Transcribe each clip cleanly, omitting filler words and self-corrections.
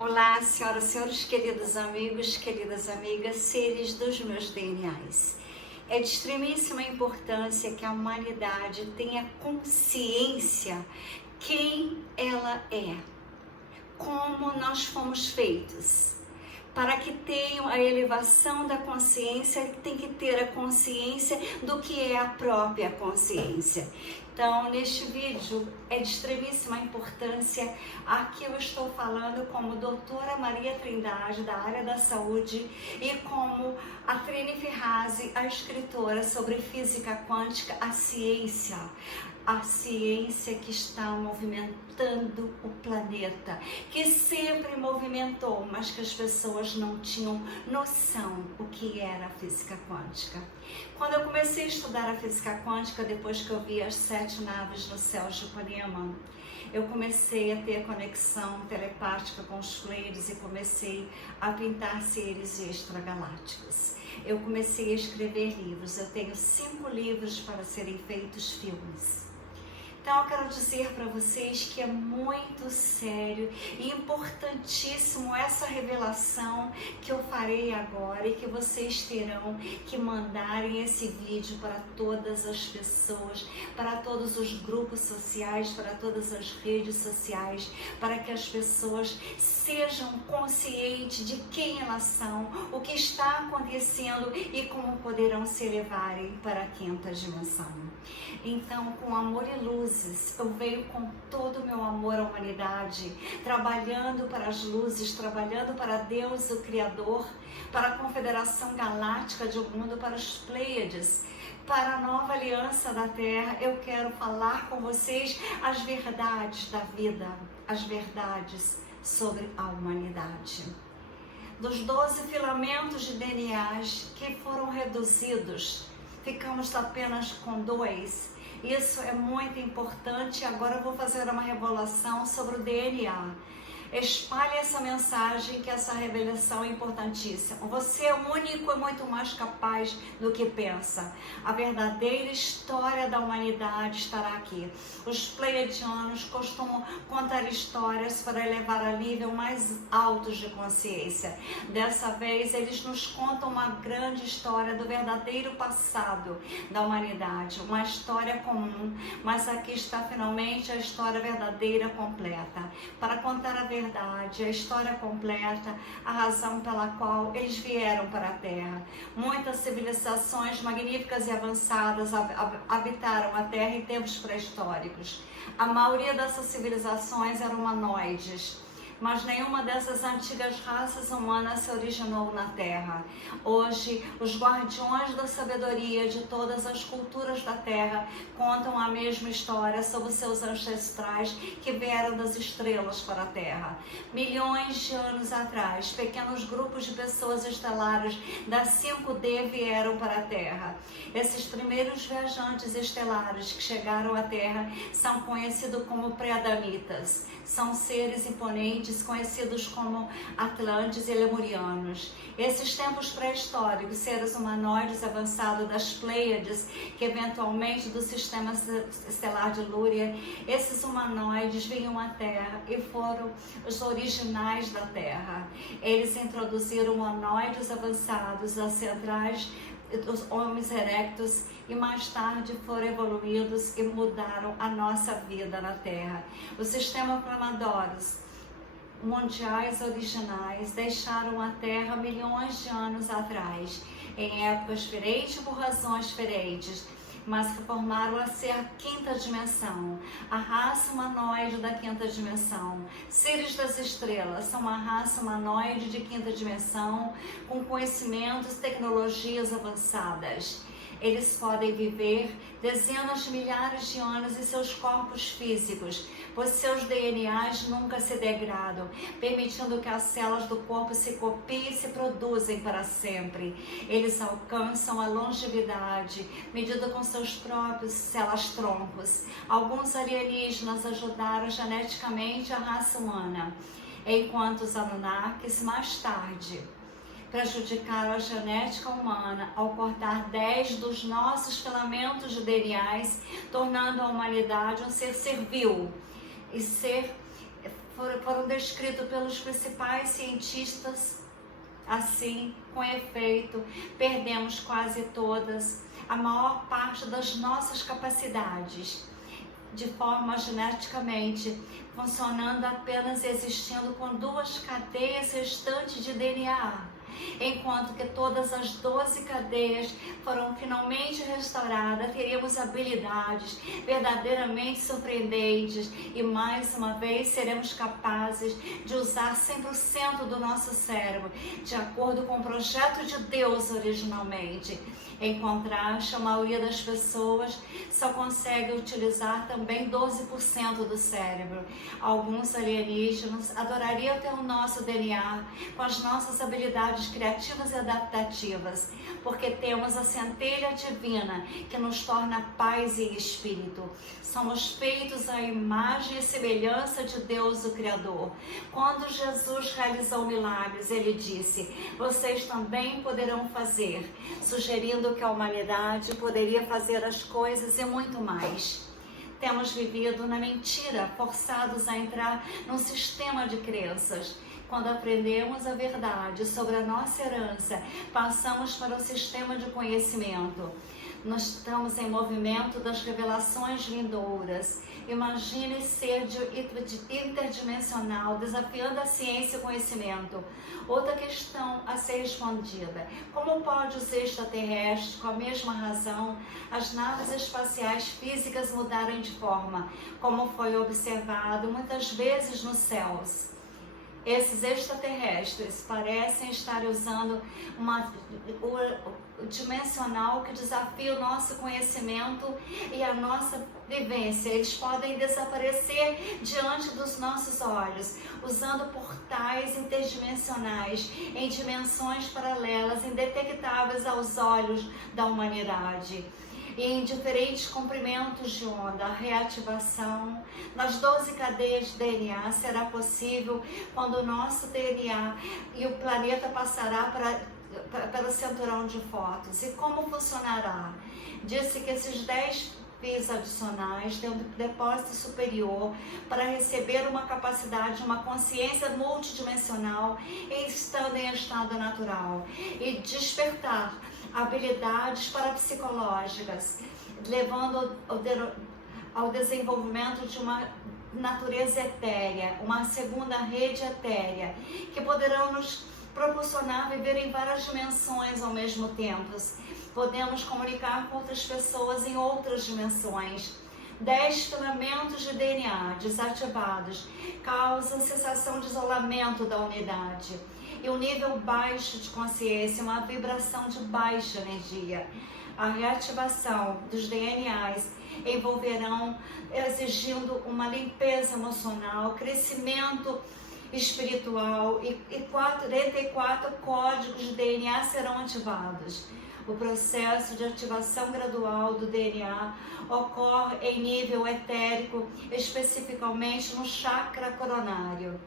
Olá, senhoras e senhores, queridos amigos, queridas amigas, seres dos meus DNAs. É de extremíssima importância que a humanidade tenha consciência quem ela é, como nós fomos feitos. Para que tenham a elevação da consciência, tem que ter a consciência do que é a própria consciência. Então, neste vídeo é de extremíssima importância. Aqui eu estou falando como doutora Maria Trindade, da área da saúde, e como a Trini Ferrazzi, a escritora sobre física quântica, a ciência que está movimentando o planeta, que sempre movimentou, mas que as pessoas não tinham noção o que era a física quântica. Quando eu comecei a estudar a física quântica, depois que eu vi as 7 naves no céu de Ipanema, eu comecei a ter conexão telepática com os Pleiades e comecei a pintar seres extragalácticos. Eu comecei a escrever livros, eu tenho 5 livros para serem feitos filmes. Então eu quero dizer para vocês que é muito sério e importantíssimo essa revelação que eu farei agora e que vocês terão que mandarem esse vídeo para todas as pessoas, para todos os grupos sociais, para todas as redes sociais, para que as pessoas sejam conscientes de quem elas são, o que está acontecendo e como poderão se elevarem para a 5ª dimensão. Então, com amor e luzes, eu venho com todo o meu amor à humanidade, trabalhando para as luzes, trabalhando para Deus, o Criador, para a Confederação Galáctica de Mundo, para os Pleiades, para a nova aliança da Terra. Eu quero falar com vocês as verdades da vida, as verdades sobre a humanidade. Dos 12 filamentos de DNAs que foram reduzidos, ficamos apenas com 2. Isso é muito importante. Agora eu vou fazer uma revelação sobre o DNA. Espalhe essa mensagem, que essa revelação é importantíssima. Você é único e muito mais capaz do que pensa. A verdadeira história da humanidade estará aqui. Os pleiadianos costumam contar histórias para elevar a nível mais altos de consciência. Dessa vez, eles nos contam uma grande história do verdadeiro passado da humanidade. Uma história comum, mas aqui está finalmente a história verdadeira completa. Para contar a verdade, a história completa, a razão pela qual eles vieram para a Terra. Muitas civilizações magníficas e avançadas habitaram a Terra em tempos pré-históricos. A maioria dessas civilizações eram humanoides, mas nenhuma dessas antigas raças humanas se originou na Terra. Hoje, os guardiões da sabedoria de todas as culturas da Terra contam a mesma história sobre seus ancestrais que vieram das estrelas para a Terra. Milhões de anos atrás, pequenos grupos de pessoas estelares da 5D vieram para a Terra. Esses primeiros viajantes estelares que chegaram à Terra são conhecidos como pré-adamitas. São seres imponentes conhecidos como Atlantes e Lemurianos. Esses tempos pré-históricos, seres humanoides avançados das Pleiades, que eventualmente do sistema estelar de Lúria, esses humanoides vinham à Terra e foram os originais da Terra. Eles introduziram humanoides avançados ancestrais dos homens erectos e mais tarde foram evoluídos e mudaram a nossa vida na Terra. Os sistemas planetários mundiais originais deixaram a Terra milhões de anos atrás, em épocas diferentes por razões diferentes, mas que formaram a ser a 5ª dimensão, a raça humanoide da 5ª dimensão. Seres das estrelas são uma raça humanoide de 5ª dimensão, com conhecimentos e tecnologias avançadas. Eles podem viver dezenas de milhares de anos em seus corpos físicos, pois seus DNAs nunca se degradam, permitindo que as células do corpo se copiem e se produzem para sempre. Eles alcançam a longevidade, medida com seus próprios células-troncos. Alguns alienígenas ajudaram geneticamente a raça humana, enquanto os Anunnakis, mais tarde, prejudicaram a genética humana ao cortar 10 dos nossos filamentos de DNAs, tornando a humanidade um ser servil e ser foram descritos pelos principais cientistas assim, com efeito, perdemos quase todas, a maior parte das nossas capacidades, de forma geneticamente, funcionando apenas existindo com 2 cadeias restantes de DNA, enquanto que todas as 12 cadeias foram finalmente restauradas, teríamos habilidades verdadeiramente surpreendentes e mais uma vez seremos capazes de usar 100% do nosso cérebro, de acordo com o projeto de Deus originalmente. Em contraste, a maioria das pessoas só consegue utilizar também 12% do cérebro. Alguns alienígenas adorariam ter o nosso DNA com as nossas habilidades criativas e adaptativas, porque temos a centelha divina que nos torna paz e espírito. Somos feitos à imagem e semelhança de Deus, o Criador. Quando Jesus realizou milagres, ele disse: vocês também poderão fazer, sugerindo que a humanidade poderia fazer as coisas e muito mais. Temos vivido na mentira, forçados a entrar num sistema de crenças. Quando aprendemos a verdade sobre a nossa herança, passamos para o sistema de conhecimento. Nós estamos em movimento das revelações vindouras. Imagine ser interdimensional, desafiando a ciência e o conhecimento. Outra questão a ser respondida: como pode os extraterrestres, com a mesma razão, as naves espaciais físicas mudarem de forma, como foi observado muitas vezes nos céus? Esses extraterrestres parecem estar usando o dimensional que desafia o nosso conhecimento e a nossa vivência. Eles podem desaparecer diante dos nossos olhos, usando portais interdimensionais em dimensões paralelas, indetectáveis aos olhos da humanidade. E em diferentes comprimentos de onda, a reativação nas 12 cadeias de DNA será possível quando o nosso DNA e o planeta passará para o cinturão de fótons. E como funcionará? Disse que esses 10 fios adicionais têm um depósito superior para receber uma capacidade, uma consciência multidimensional estando em estado natural e despertar habilidades parapsicológicas, levando ao desenvolvimento de uma natureza etérea, uma segunda rede etérea, que poderão nos proporcionar viver em várias dimensões ao mesmo tempo. Podemos comunicar com outras pessoas em outras dimensões. 10 filamentos de DNA desativados causam sensação de isolamento da unidade e um nível baixo de consciência, uma vibração de baixa energia. A reativação dos DNAs envolverão exigindo uma limpeza emocional, crescimento espiritual e 44 códigos de DNA serão ativados. O processo de ativação gradual do DNA ocorre em nível etérico, especificamente no chakra coronário.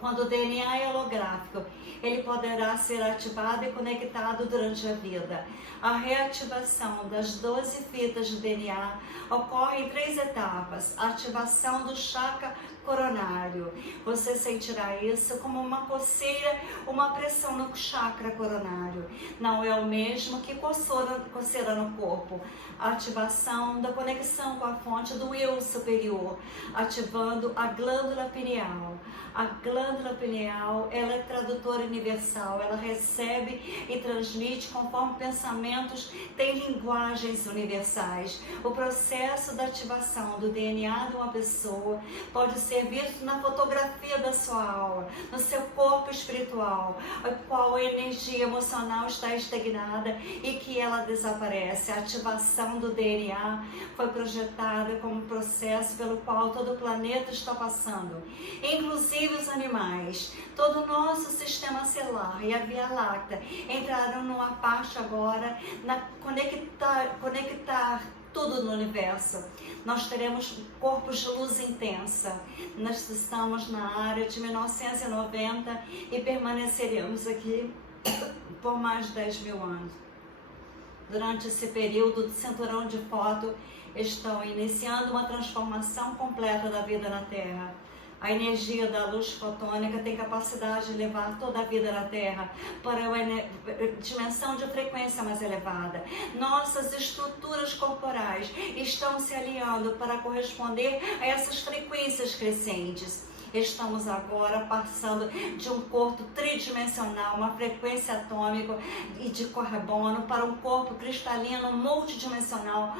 Quando o DNA é holográfico, ele poderá ser ativado e conectado durante a vida. A reativação das 12 fitas de DNA ocorre em 3 etapas. A ativação do chakra coronário. Você sentirá isso como uma coceira, uma pressão no chakra coronário. Não é o mesmo que coceira no corpo. A ativação da conexão com a fonte do eu superior, ativando a glândula pineal. A glândula pineal, ela é tradutora universal, ela recebe e transmite conforme pensamentos têm linguagens universais. O processo da ativação do DNA de uma pessoa pode ser visto na fotografia da sua alma, no seu corpo espiritual, a qual a energia emocional está estagnada e que ela desaparece. A ativação do DNA foi projetada como um processo pelo qual todo o planeta está passando, inclusive os animais. Todo o nosso sistema celular e a Via Láctea entraram numa parte agora na conectar tudo no universo. Nós teremos corpos de luz intensa. Nós estamos na área de 1990 e permaneceremos aqui por mais de 10 mil anos. Durante esse período do cinturão de fóton, estão iniciando uma transformação completa da vida na Terra. A energia da luz fotônica tem capacidade de levar toda a vida na Terra para uma dimensão de frequência mais elevada. Nossas estruturas corporais estão se alinhando para corresponder a essas frequências crescentes. Estamos agora passando de um corpo tridimensional, uma frequência atômica e de carbono, para um corpo cristalino multidimensional,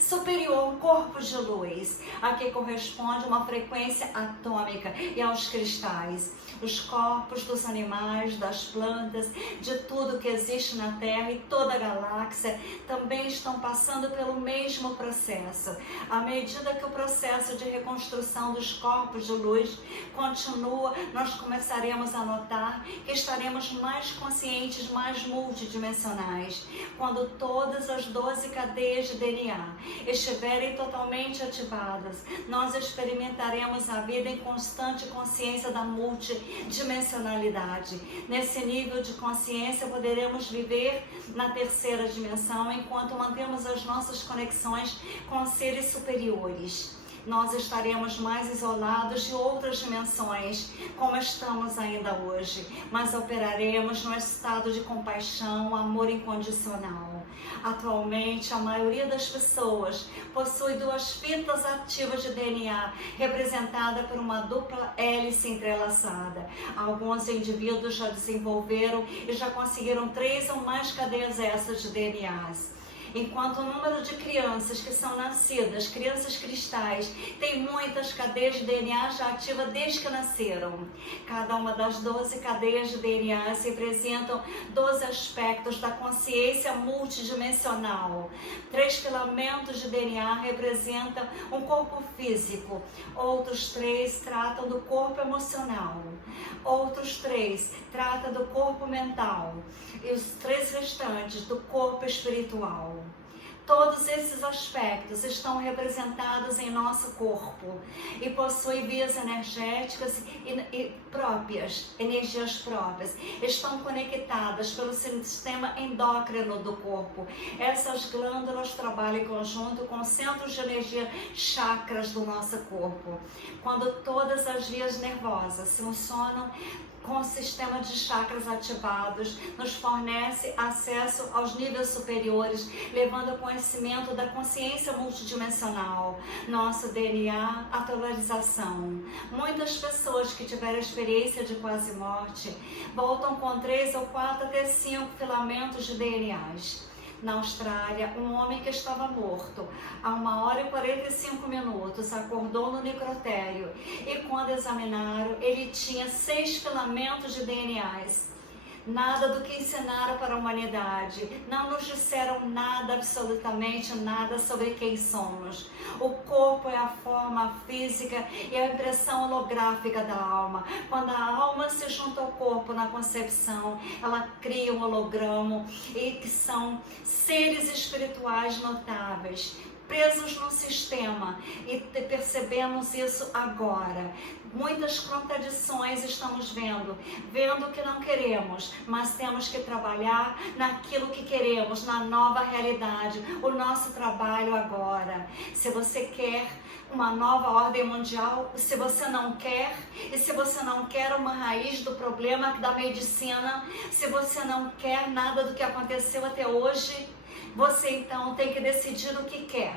superior, um corpo de luz, a que corresponde a uma frequência atômica e aos cristais. Os corpos dos animais, das plantas, de tudo que existe na Terra e toda a galáxia também estão passando pelo mesmo processo. À medida que o processo de reconstrução dos corpos de luz continua, nós começaremos a notar que estaremos mais conscientes, mais multidimensionais. Quando todas as 12 cadeias de DNA estiverem totalmente ativadas, nós experimentaremos a vida em constante consciência da multidimensionalidade. Nesse nível de consciência, poderemos viver na terceira dimensão enquanto mantemos as nossas conexões com seres superiores. Nós estaremos mais isolados de outras dimensões, como estamos ainda hoje, mas operaremos no estado de compaixão, amor incondicional. Atualmente, a maioria das pessoas possui 2 fitas ativas de DNA, representada por uma dupla hélice entrelaçada. Alguns indivíduos já desenvolveram e já conseguiram 3 ou mais cadeias extras de DNAs. Enquanto o número de crianças que são nascidas, crianças cristais, tem muitas cadeias de DNA já ativas desde que nasceram. Cada uma das 12 cadeias de DNA representam 12 aspectos da consciência multidimensional. 3 filamentos de DNA representam um corpo físico, outros 3 tratam do corpo emocional, outros 3 tratam do corpo mental e os 3 restantes do corpo espiritual. Todos esses aspectos estão representados em nosso corpo e possuem vias energéticas e próprias, energias próprias. Estão conectadas pelo sistema endócrino do corpo. Essas glândulas trabalham em conjunto com centros de energia, chakras do nosso corpo. Quando todas as vias nervosas funcionam com o sistema de chakras ativados, nos fornece acesso aos níveis superiores, levando ao conhecimento da consciência multidimensional, nosso DNA, atualização. Muitas pessoas que tiveram experiência de quase morte voltam com 3 ou 4 até 5 filamentos de DNAs. Na Austrália, um homem que estava morto há 1h45 acordou no necrotério e quando examinaram, ele tinha 6 filamentos de DNAs. Nada do que ensinaram para a humanidade, não nos disseram nada, absolutamente nada sobre quem somos. O corpo é a forma física e a impressão holográfica da alma. Quando a alma se junta ao corpo na concepção, ela cria um holograma e que são seres espirituais notáveis, presos no sistema, e percebemos isso agora. Muitas contradições estamos vendo que não queremos, mas temos que trabalhar naquilo que queremos, na nova realidade, o nosso trabalho agora. Se você quer uma nova ordem mundial, se você não quer, e se você não quer uma raiz do problema da medicina, se você não quer nada do que aconteceu até hoje, você então tem que decidir o que quer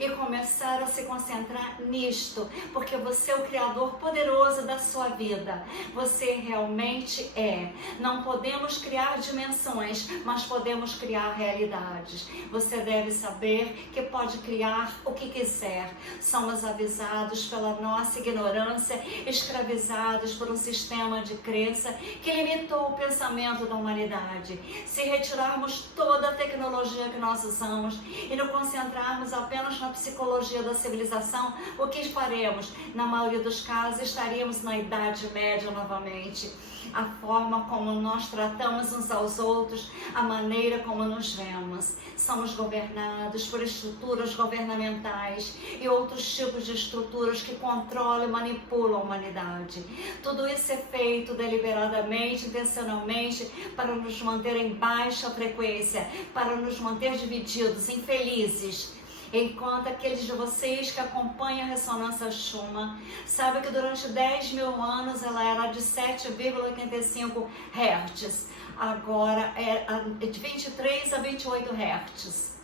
e começar a se concentrar nisto, porque você é o Criador poderoso da sua vida. Você realmente é. Não podemos criar dimensões, mas podemos criar realidades. Você deve saber que pode criar o que quiser. Somos avisados pela nossa ignorância, escravizados por um sistema de crença que limitou o pensamento da humanidade. Se retirarmos toda a tecnologia que nós usamos e nos concentrarmos apenas na psicologia da civilização, o que faremos? Na maioria dos casos, estaríamos na Idade Média novamente. A forma como nós tratamos uns aos outros, a maneira como nos vemos. Somos governados por estruturas governamentais e outros tipos de estruturas que controlam e manipulam a humanidade. Tudo isso é feito deliberadamente, intencionalmente, para nos manter em baixa frequência, para nos manter divididos, infelizes. Enquanto aqueles de vocês que acompanham a ressonância Schumann sabem que durante 10 mil anos ela era de 7,85 Hz. Agora é de 23 a 28 Hz.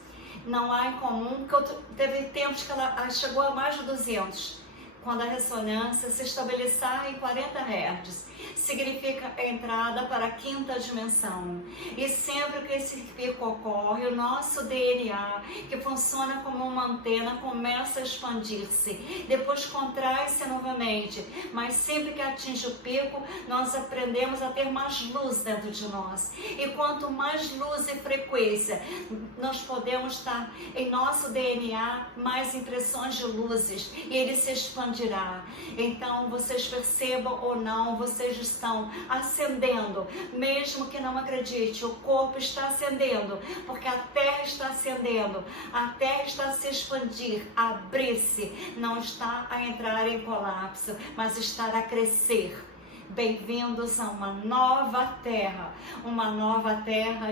Não há em comum, porque teve tempos que ela chegou a mais de 200. Quando a ressonância se estabelecer em 40 Hz, significa a entrada para a quinta dimensão. E sempre que esse pico ocorre, o nosso DNA, que funciona como uma antena, começa a expandir-se. Depois contrai-se novamente. Mas sempre que atinge o pico, nós aprendemos a ter mais luz dentro de nós. E quanto mais luz e frequência, nós podemos estar em nosso DNA mais impressões de luzes. E ele se expandirá. Então, vocês percebam ou não, vocês estão ascendendo, mesmo que não acredite, o corpo está ascendendo, porque a Terra está ascendendo, a Terra está a se expandir, a abrir-se, não está a entrar em colapso, mas está a crescer. Bem-vindos a uma nova Terra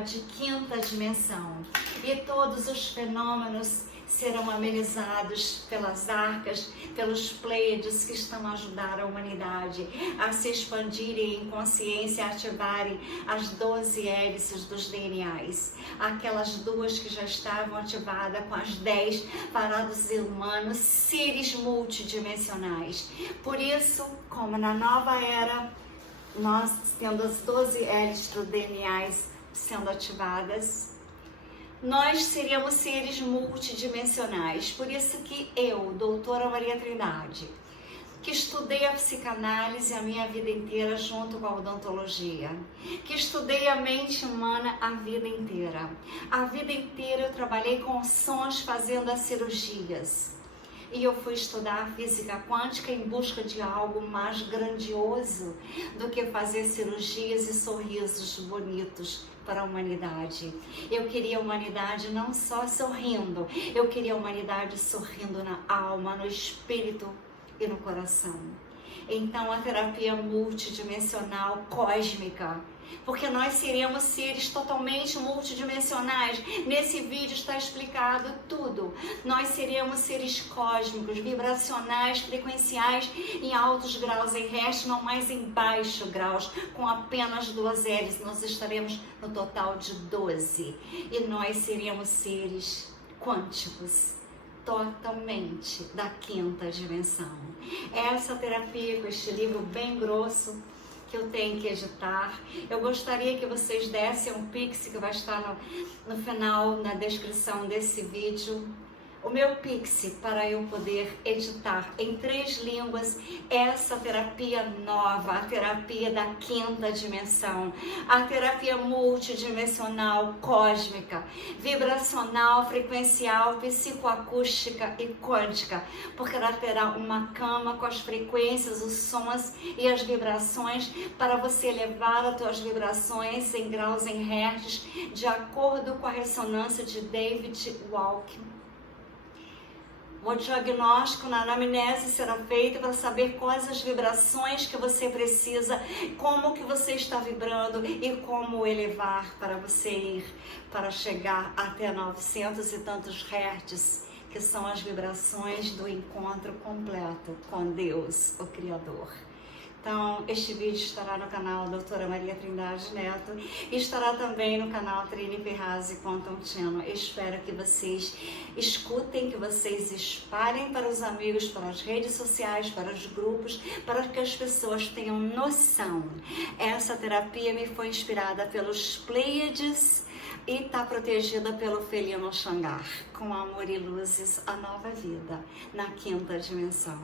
de quinta dimensão, e todos os fenômenos serão amenizados pelas arcas, pelos Pleiades que estão a ajudar a humanidade a se expandirem em consciência, a ativarem as 12 hélices dos DNAs. Aquelas duas que já estavam ativadas com as 10 para os humanos, seres multidimensionais. Por isso, como na nova era, nós tendo as 12 hélices dos DNAs sendo ativadas, nós seríamos seres multidimensionais. Por isso que eu, doutora Maria Trindade, que estudei a psicanálise a minha vida inteira junto com a odontologia, que estudei a mente humana a vida inteira. A vida inteira eu trabalhei com sons fazendo as cirurgias. E eu fui estudar física quântica em busca de algo mais grandioso do que fazer cirurgias e sorrisos bonitos para a humanidade. Eu queria a humanidade não só sorrindo, eu queria a humanidade sorrindo na alma, no espírito e no coração. Então a terapia multidimensional cósmica, porque nós seremos seres totalmente multidimensionais. Nesse vídeo está explicado tudo. Nós seremos seres cósmicos, vibracionais, frequenciais em altos graus, em resto, não mais em baixos graus, com apenas 2 hélices. Nós estaremos no total de 12. E nós seremos seres quânticos, totalmente da quinta dimensão. Essa terapia, com este livro bem grosso, que eu tenho que editar. Eu gostaria que vocês dessem um Pix, que vai estar no final, na descrição desse vídeo. O meu Pix, para eu poder editar em 3 línguas essa terapia nova, a terapia da quinta dimensão, a terapia multidimensional cósmica, vibracional, frequencial, psicoacústica e quântica, porque ela terá uma cama com as frequências, os sons e as vibrações para você levar as suas vibrações em graus, em hertz, de acordo com a ressonância de David Walker. O diagnóstico na anamnese será feito para saber quais as vibrações que você precisa, como que você está vibrando e como elevar para você ir, para chegar até 900 e tantos hertz, que são as vibrações do encontro completo com Deus, o Criador. Então, este vídeo estará no canal Doutora Maria Trindade Neto e estará também no canal Trini Ferraz e Quantum Channel. Espero que vocês escutem, que vocês espalhem para os amigos, para as redes sociais, para os grupos, para que as pessoas tenham noção. Essa terapia me foi inspirada pelos Pleiades e está protegida pelo Felino Shangar, com amor e luzes, a nova vida na quinta dimensão.